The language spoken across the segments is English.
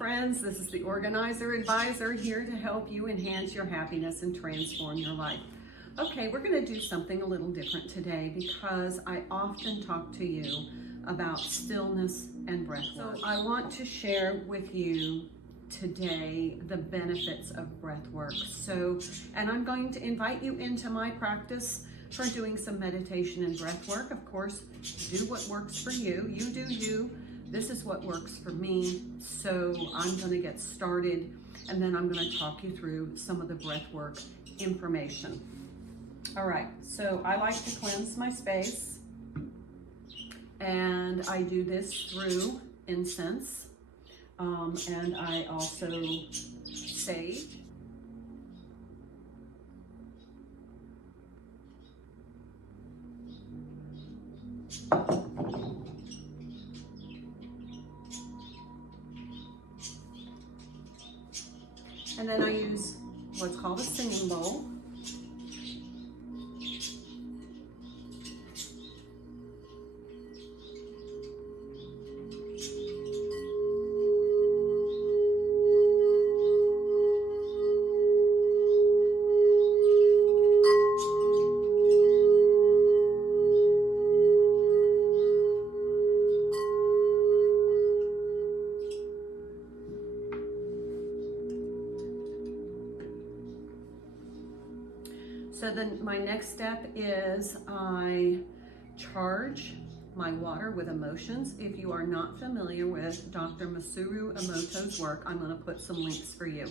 friends. This is the Organizer Advisor here to help you enhance your happiness and transform your life. Okay, we're going to do something a little different today because I often talk to you about stillness and breathwork. So I want to share with you today the benefits of breathwork. And I'm going to invite you into my practice for doing some meditation and breathwork. Of course, do what works for you. You do you. This is what works for me. So I'm going to get started, and then I'm going to talk you through some of the breathwork information. All right, so I like to cleanse my space, and I do this through incense, and I also sage. And then I use what's called a singing bowl. So then my next step is I charge my water with emotions. If you are not familiar with Dr. Masaru Emotos' work, I'm going to put some links for you.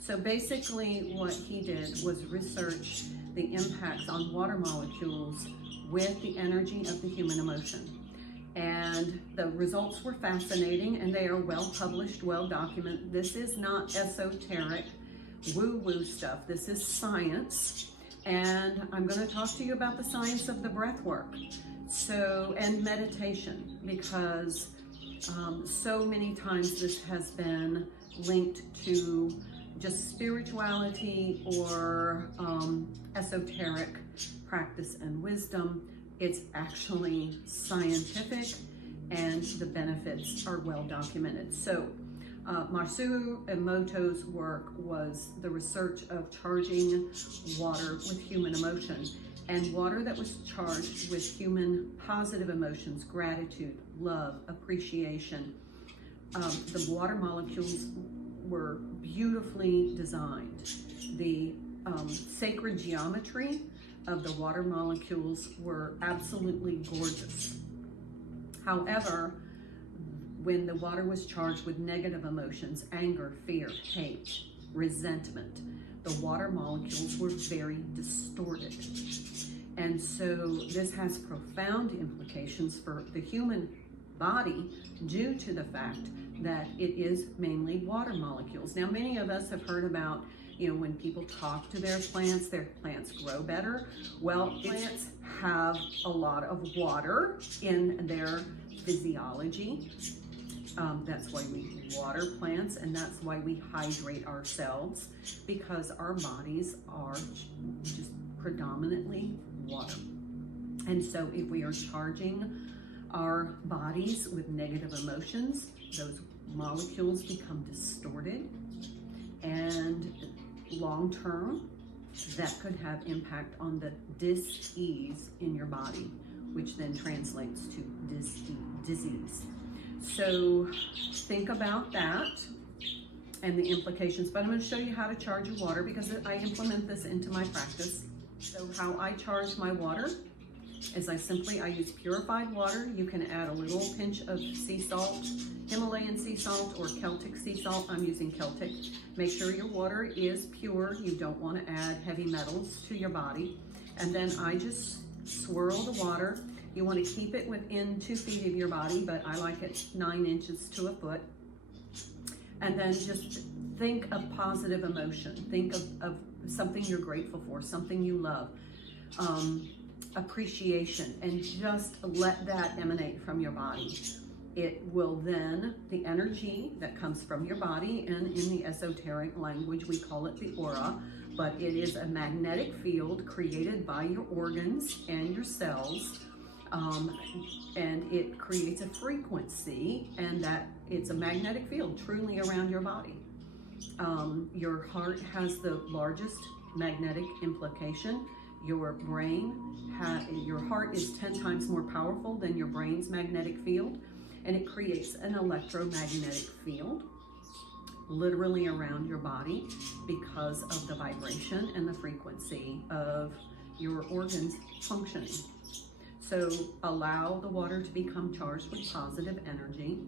So basically what he did was research the impacts on water molecules with the energy of the human emotion. And the results were fascinating, and they are well published, well documented. This is not esoteric woo-woo stuff. This is science. And I'm going to talk to you about the science of the breath work, and meditation, because so many times this has been linked to just spirituality or esoteric practice and wisdom. It's actually scientific, and the benefits are well documented. So Masaru Emotos' work was the research of charging water with human emotion, and water that was charged with human positive emotions, gratitude, love, appreciation. The water molecules were beautifully designed. The sacred geometry of the water molecules were absolutely gorgeous. However, when the water was charged with negative emotions, anger, fear, hate, resentment, the water molecules were very distorted. And so this has profound implications for the human body due to the fact that it is mainly water molecules. Now, many of us have heard about, when people talk to their plants grow better. Well, plants have a lot of water in their physiology. That's why we water plants, and that's why we hydrate ourselves, because our bodies are just predominantly water. And so if we are charging our bodies with negative emotions, those molecules become distorted, and long term, that could have impact on the dis-ease in your body, which then translates to disease. So think about that and the implications, but I'm going to show you how to charge your water because I implement this into my practice. So how I charge my water is I use purified water. You can add a little pinch of sea salt, Himalayan sea salt or Celtic sea salt. I'm using Celtic. Make sure your water is pure. You don't want to add heavy metals to your body. And then I just swirl the water. You want to keep it within 2 feet of your body, but I like it 9 inches to a foot. And then just think of positive emotion. Think of something you're grateful for, something you love, appreciation, and just let that emanate from your body. It will then, the energy that comes from your body, and in the esoteric language, we call it the aura, but it is a magnetic field created by your organs and your cells. and it creates a frequency, and that it's a magnetic field truly around your body. Your heart has the largest magnetic implication. Your heart is 10 times more powerful than your brain's magnetic field, and it creates an electromagnetic field literally around your body because of the vibration and the frequency of your organs functioning. So allow the water to become charged with positive energy.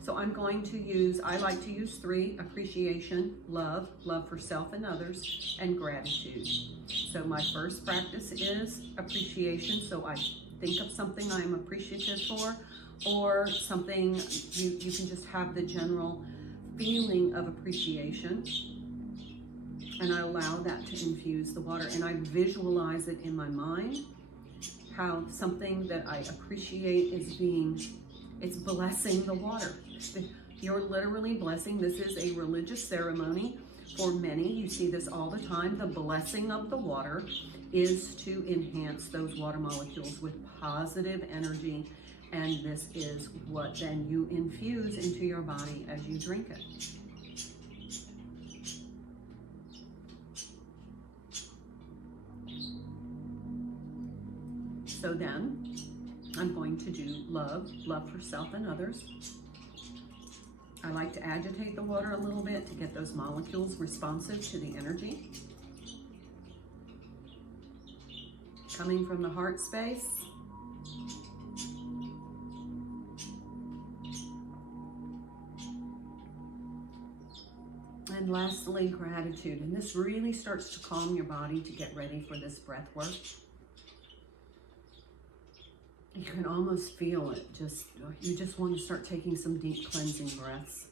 So I'm going to use, I like to use 3: appreciation, love for self and others, and gratitude. So my first practice is appreciation. So I think of something I'm appreciative for, or something you can just have the general feeling of appreciation. And I allow that to infuse the water, and I visualize it in my mind, how something that I appreciate is it's blessing the water. You're literally blessing. This is a religious ceremony for many. You see this all the time. The blessing of the water is to enhance those water molecules with positive energy, and this is what then you infuse into your body as you drink it. So then I'm going to do love for self and others. I like to agitate the water a little bit to get those molecules responsive to the energy. Coming from the heart space. And lastly, gratitude. And this really starts to calm your body to get ready for this breath work. You can almost feel it. You just want to start taking some deep cleansing breaths.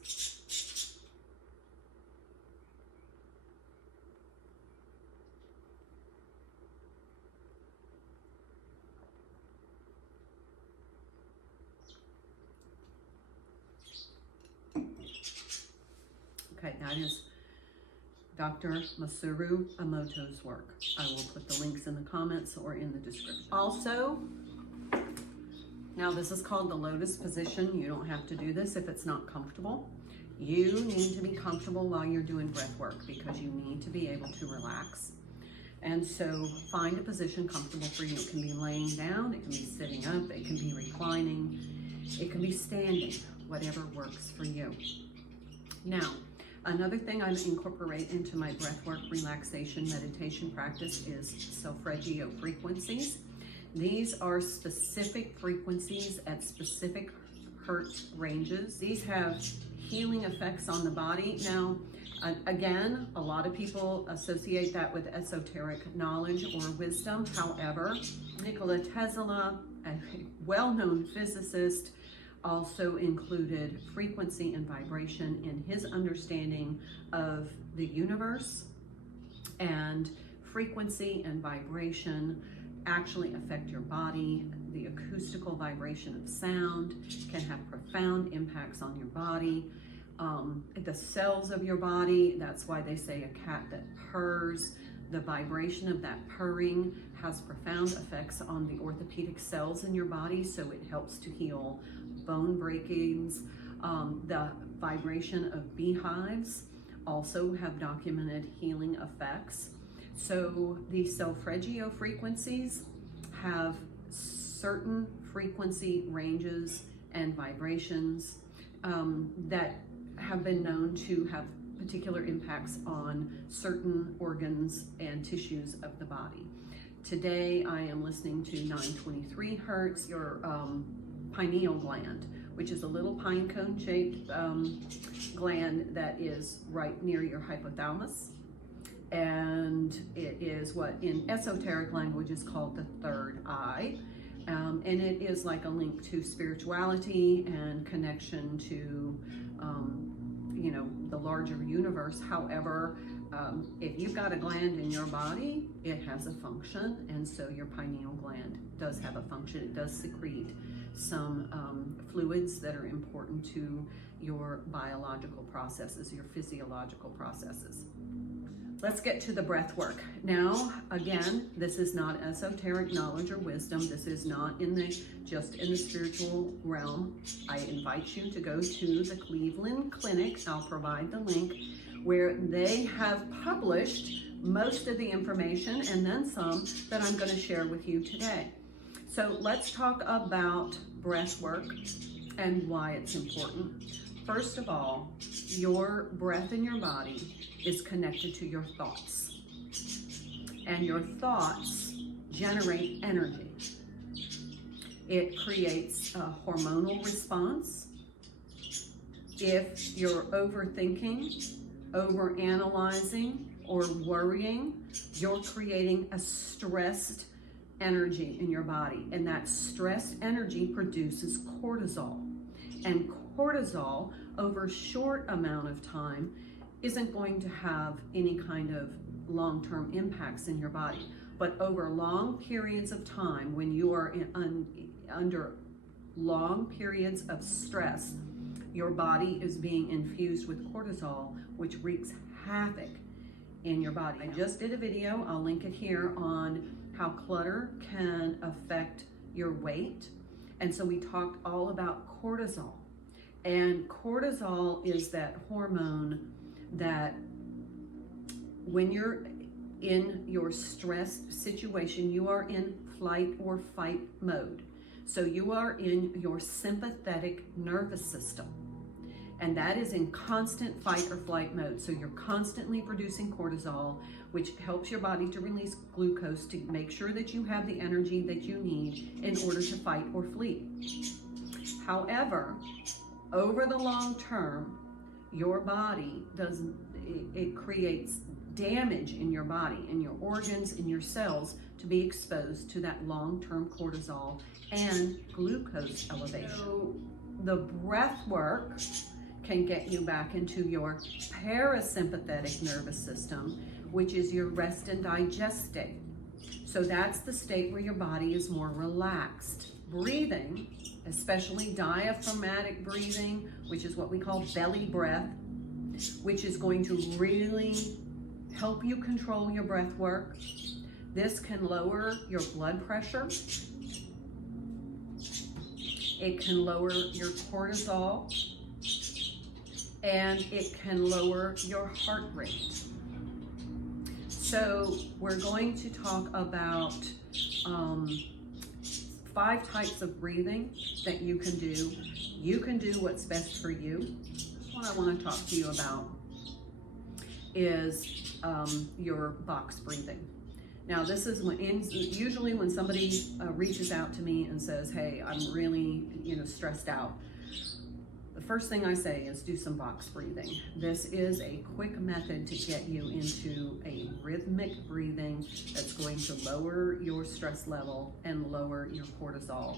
Okay, that is Dr. Masaru Emotos' work. I will put the links in the comments or in the description. Also, now this is called the lotus position. You don't have to do this if it's not comfortable. You need to be comfortable while you're doing breath work because you need to be able to relax. And so find a position comfortable for you. It can be laying down, it can be sitting up, it can be reclining, it can be standing, whatever works for you. Now, another thing I incorporate into my breathwork relaxation meditation practice is solfeggio frequencies. These are specific frequencies at specific hertz ranges. These have healing effects on the body. Now, again, a lot of people associate that with esoteric knowledge or wisdom. However, Nikola Tesla, a well-known physicist, also included frequency and vibration in his understanding of the universe, and frequency and vibration actually affect your body. The acoustical vibration of sound can have profound impacts on your body. The cells of your body, that's why they say a cat that purrs, the vibration of that purring has profound effects on the orthopedic cells in your body, so it helps to heal bone breakings. The vibration of beehives also have documented healing effects. So the solfeggio frequencies have certain frequency ranges and vibrations that have been known to have particular impacts on certain organs and tissues of the body. Today I am listening to 923 hertz, your pineal gland, which is a little pine cone shaped gland that is right near your hypothalamus. And it is what in esoteric language is called the third eye. And it is like a link to spirituality and connection to, the larger universe. However, if you've got a gland in your body, it has a function. And so your pineal gland does have a function. It does secrete some fluids that are important to your biological processes, your physiological processes. let's get to the breath work. Now, again, this is not esoteric knowledge or wisdom. This is not just in the spiritual realm. I invite you to go to the Cleveland Clinic. I'll provide the link where they have published most of the information and then some that I'm going to share with you today. So let's talk about breath work and why it's important. First of all, your breath in your body is connected to your thoughts. And your thoughts generate energy. It creates a hormonal response. If you're overthinking, overanalyzing, or worrying, you're creating a stressed energy in your body. And that stressed energy produces cortisol. And cortisol, over a short amount of time, isn't going to have any kind of long-term impacts in your body. But over long periods of time, when you are under long periods of stress, your body is being infused with cortisol, which wreaks havoc in your body. I just did a video, I'll link it here, on how clutter can affect your weight. And so we talked all about cortisol. And cortisol is that hormone that when you're in your stressed situation, you are in flight or fight mode. So you are in your sympathetic nervous system. And that is in constant fight or flight mode. So you're constantly producing cortisol, which helps your body to release glucose to make sure that you have the energy that you need in order to fight or flee. However, over the long term, your body it creates damage in your body, in your organs, in your cells, to be exposed to that long-term cortisol and glucose elevation. So the breath work can get you back into your parasympathetic nervous system, which is your rest and digest state. So that's the state where your body is more relaxed. Breathing, especially diaphragmatic breathing, which is what we call belly breath, which is going to really help you control your breath work. This can lower your blood pressure. It can lower your cortisol, and it can lower your heart rate. So we're going to talk about 5 types of breathing that you can do. You can do what's best for you. What I want to talk to you about is your box breathing. Now, this is usually when somebody reaches out to me and says, "Hey, I'm really, stressed out." The first thing I say is do some box breathing. This is a quick method to get you into a rhythmic breathing that's going to lower your stress level and lower your cortisol,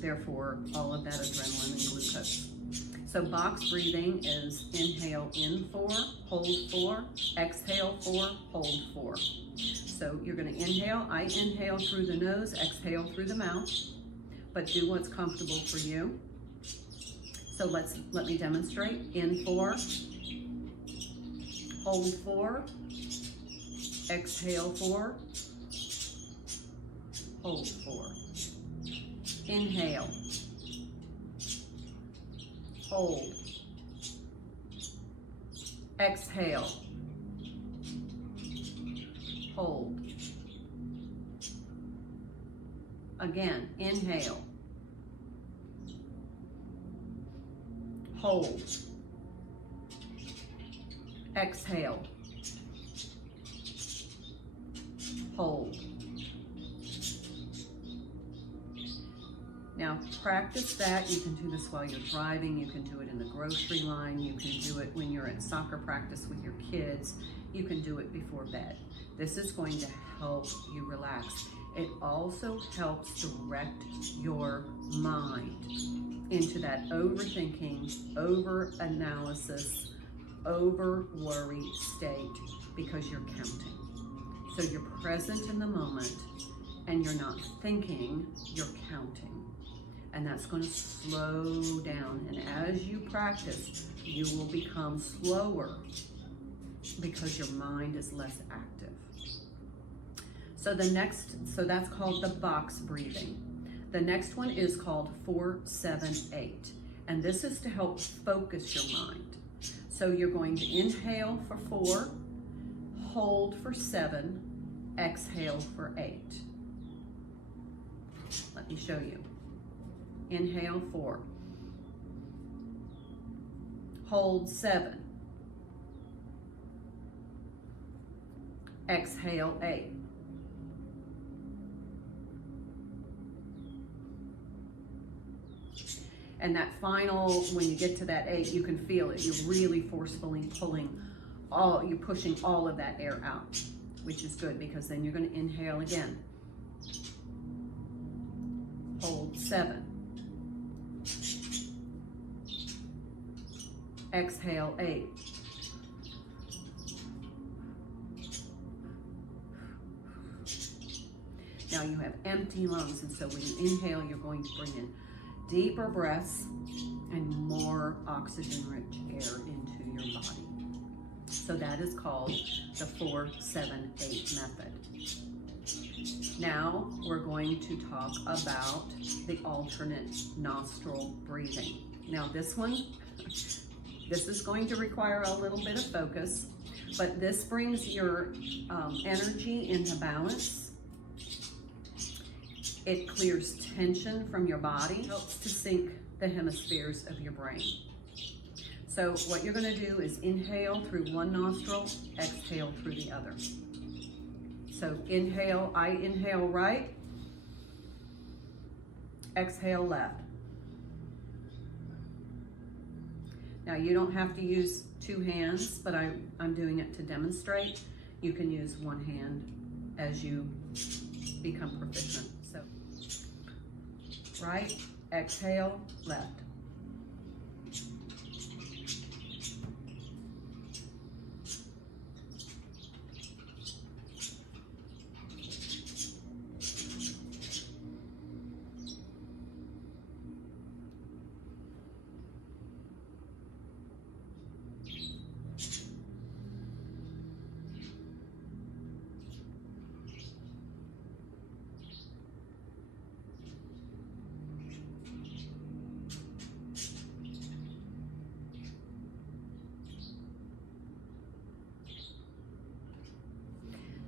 therefore all of that adrenaline and glucose. So box breathing is inhale in 4, hold 4, exhale 4, hold 4. So you're going to inhale. I inhale through the nose, exhale through the mouth, but do what's comfortable for you. So let me demonstrate. In 4, hold 4, exhale 4, hold 4. Inhale, hold, exhale, hold. Again, inhale, hold, exhale, hold. Now practice that. You can do this while you're driving. You can do it in the grocery line. You can do it when you're at soccer practice with your kids. You can do it before bed. This is going to help you relax. It also helps direct your mind into that overthinking, over-analysis, over-worry state because you're counting. So you're present in the moment and you're not thinking, you're counting. And that's going to slow down. And as you practice, you will become slower because your mind is less active. So that's called the box breathing. The next one is called 4-7-8, and this is to help focus your mind. So you're going to inhale for 4, hold for 7, exhale for 8. Let me show you. Inhale 4, hold 7, exhale 8. And that final, when you get to that 8, you can feel it. You're really forcefully you're pushing all of that air out, which is good because then you're going to inhale again. Hold 7. Exhale 8. Now you have empty lungs, and so when you inhale, you're going to bring in deeper breaths and more oxygen-rich air into your body. So that is called the 4-7-8 method. Now we're going to talk about the alternate nostril breathing. Now this is going to require a little bit of focus, but this brings your energy into balance. It clears tension from your body, helps to sync the hemispheres of your brain. So what you're going to do is inhale through one nostril, exhale through the other. So inhale, I inhale right, exhale left. Now you don't have to use 2 hands, but I'm doing it to demonstrate. You can use one hand as you become proficient. So right, exhale, left.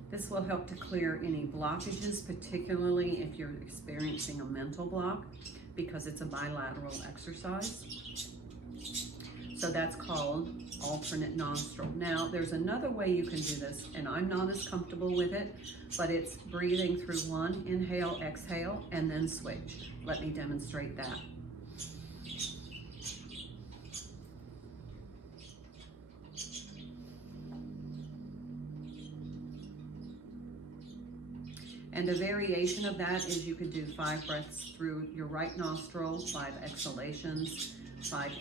This will help to clear any blockages, particularly if you're experiencing a mental block, because it's a bilateral exercise. So that's called alternate nostril. Now, there's another way you can do this, and I'm not as comfortable with it, but it's breathing through one, inhale, exhale, and then switch. Let me demonstrate that. And a variation of that is you could do 5 breaths through your right nostril, 5 exhalations, 5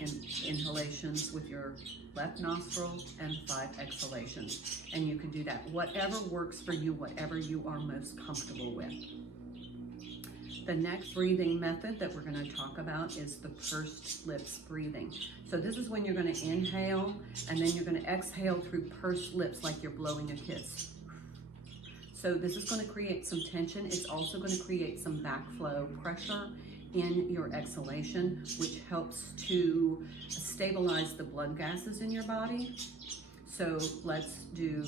inhalations with your left nostril, and 5 exhalations. And you can do that, whatever works for you, whatever you are most comfortable with. The next breathing method that we're going to talk about is the pursed lips breathing. So this is when you're going to inhale, and then you're going to exhale through pursed lips like you're blowing a kiss. So this is going to create some tension. It's also going to create some backflow pressure in your exhalation, which helps to stabilize the blood gases in your body. So let's do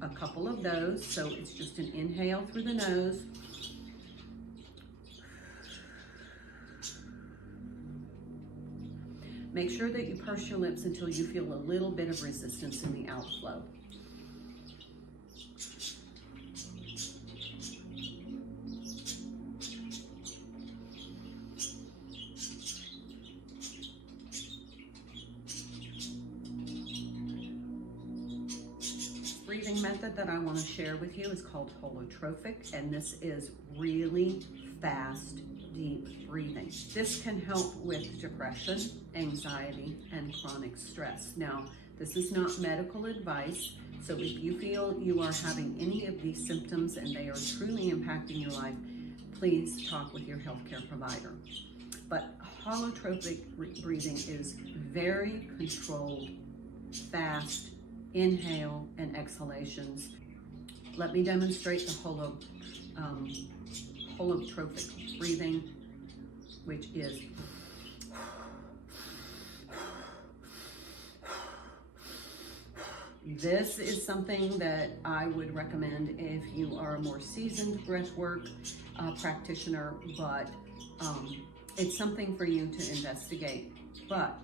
a couple of those. So it's just an inhale through the nose. Make sure that you purse your lips until you feel a little bit of resistance in the outflow. Breathing method that I want to share with you is called holotropic, and this is really fast, deep breathing. This can help with depression, anxiety, and chronic stress. Now, this is not medical advice, so if you feel you are having any of these symptoms and they are truly impacting your life, please talk with your healthcare provider. But holotropic breathing is very controlled, fast, inhale and exhalations. Let me demonstrate the holotropic breathing, which is this is something that I would recommend if you are a more seasoned breathwork practitioner, but it's something for you to investigate. But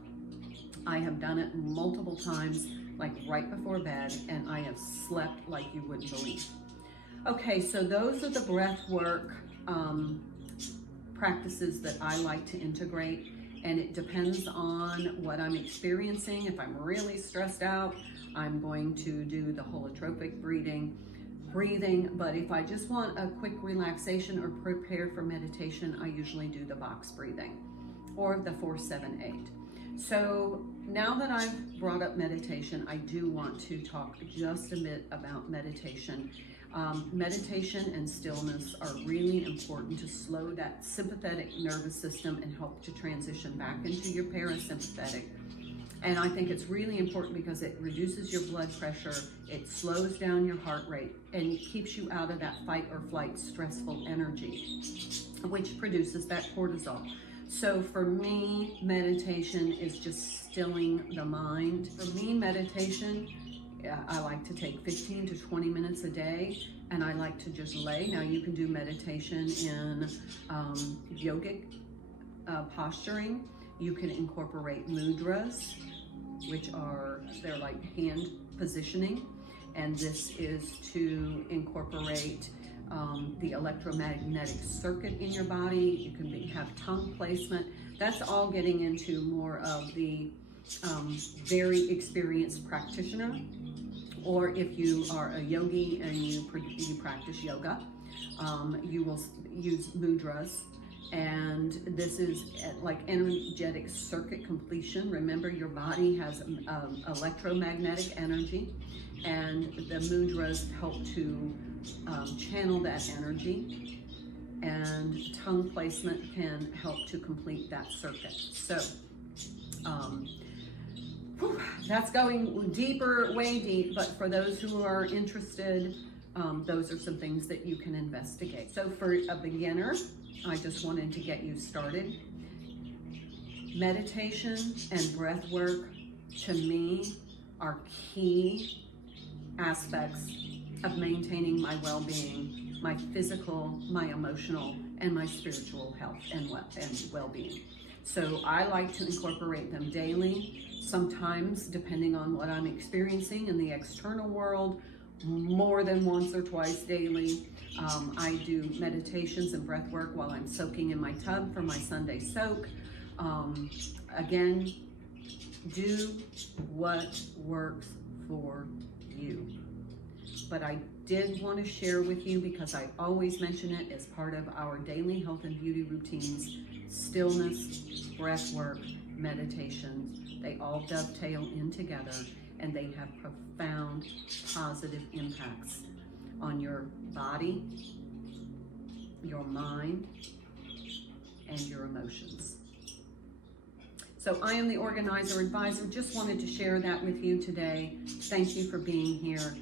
I have done it multiple times, like right before bed, and I have slept like you wouldn't believe. Okay, so those are the breathwork practices that I like to integrate, and it depends on what I'm experiencing. If I'm really stressed out, I'm going to do the holotropic breathing, but if I just want a quick relaxation or prepare for meditation, I usually do the box breathing or the 4-7-8. So now that I've brought up meditation, I do want to talk just a bit about meditation. Meditation and stillness are really important to slow that sympathetic nervous system and help to transition back into your parasympathetic. And I think it's really important because it reduces your blood pressure, it slows down your heart rate, and it keeps you out of that fight or flight stressful energy, which produces that cortisol. So for me, meditation is just stilling the mind. For me, meditation, I like to take 15 to 20 minutes a day, and I like to just lay. Now you can do meditation in yogic posturing. You can incorporate mudras, they're like hand positioning, and this is to incorporate the electromagnetic circuit in your body. You can have tongue placement. That's all getting into more of the very experienced practitioner. Or if you are a yogi and you practice yoga, you will use mudras. And this is like energetic circuit completion. Remember, your body has electromagnetic energy, and the mudras help to channel that energy, and tongue placement can help to complete that circuit. So that's going deeper, way deep, but for those who are interested, those are some things that you can investigate. So for a beginner, I just wanted to get you started. Meditation and breath work, to me, are key aspects of maintaining my well-being, my physical, my emotional, and my spiritual health and well-being. So I like to incorporate them daily, sometimes depending on what I'm experiencing in the external world, more than once or twice daily. I do meditations and breath work while I'm soaking in my tub for my Sunday soak. Again, do what works for you. But I did want to share with you, because I always mention it as part of our daily health and beauty routines, stillness, breath work, meditation. They all dovetail in together, and they have profound positive impacts on your body, your mind, and your emotions. So I am the organizer advisor. Just wanted to share that with you today. Thank you for being here.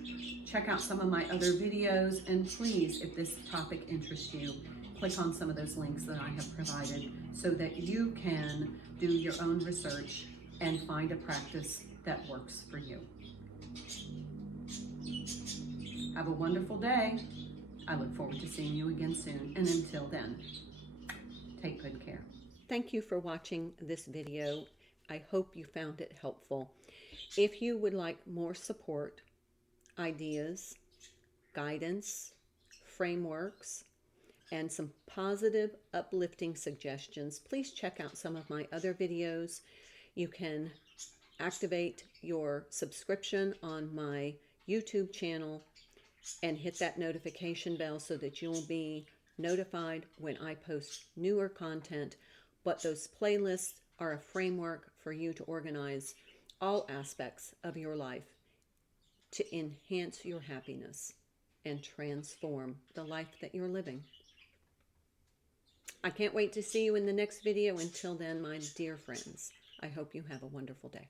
Check out some of my other videos, and please, if this topic interests you, click on some of those links that I have provided so that you can do your own research and find a practice that works for you. Have a wonderful day. I look forward to seeing you again soon. And until then, take good care. Thank you for watching this video. I hope you found it helpful. If you would like more support, ideas, guidance, frameworks, and some positive, uplifting suggestions, please check out some of my other videos. You can activate your subscription on my YouTube channel and hit that notification bell so that you'll be notified when I post newer content. But those playlists are a framework for you to organize all aspects of your life to enhance your happiness and transform the life that you're living. I can't wait to see you in the next video. Until then, my dear friends, I hope you have a wonderful day.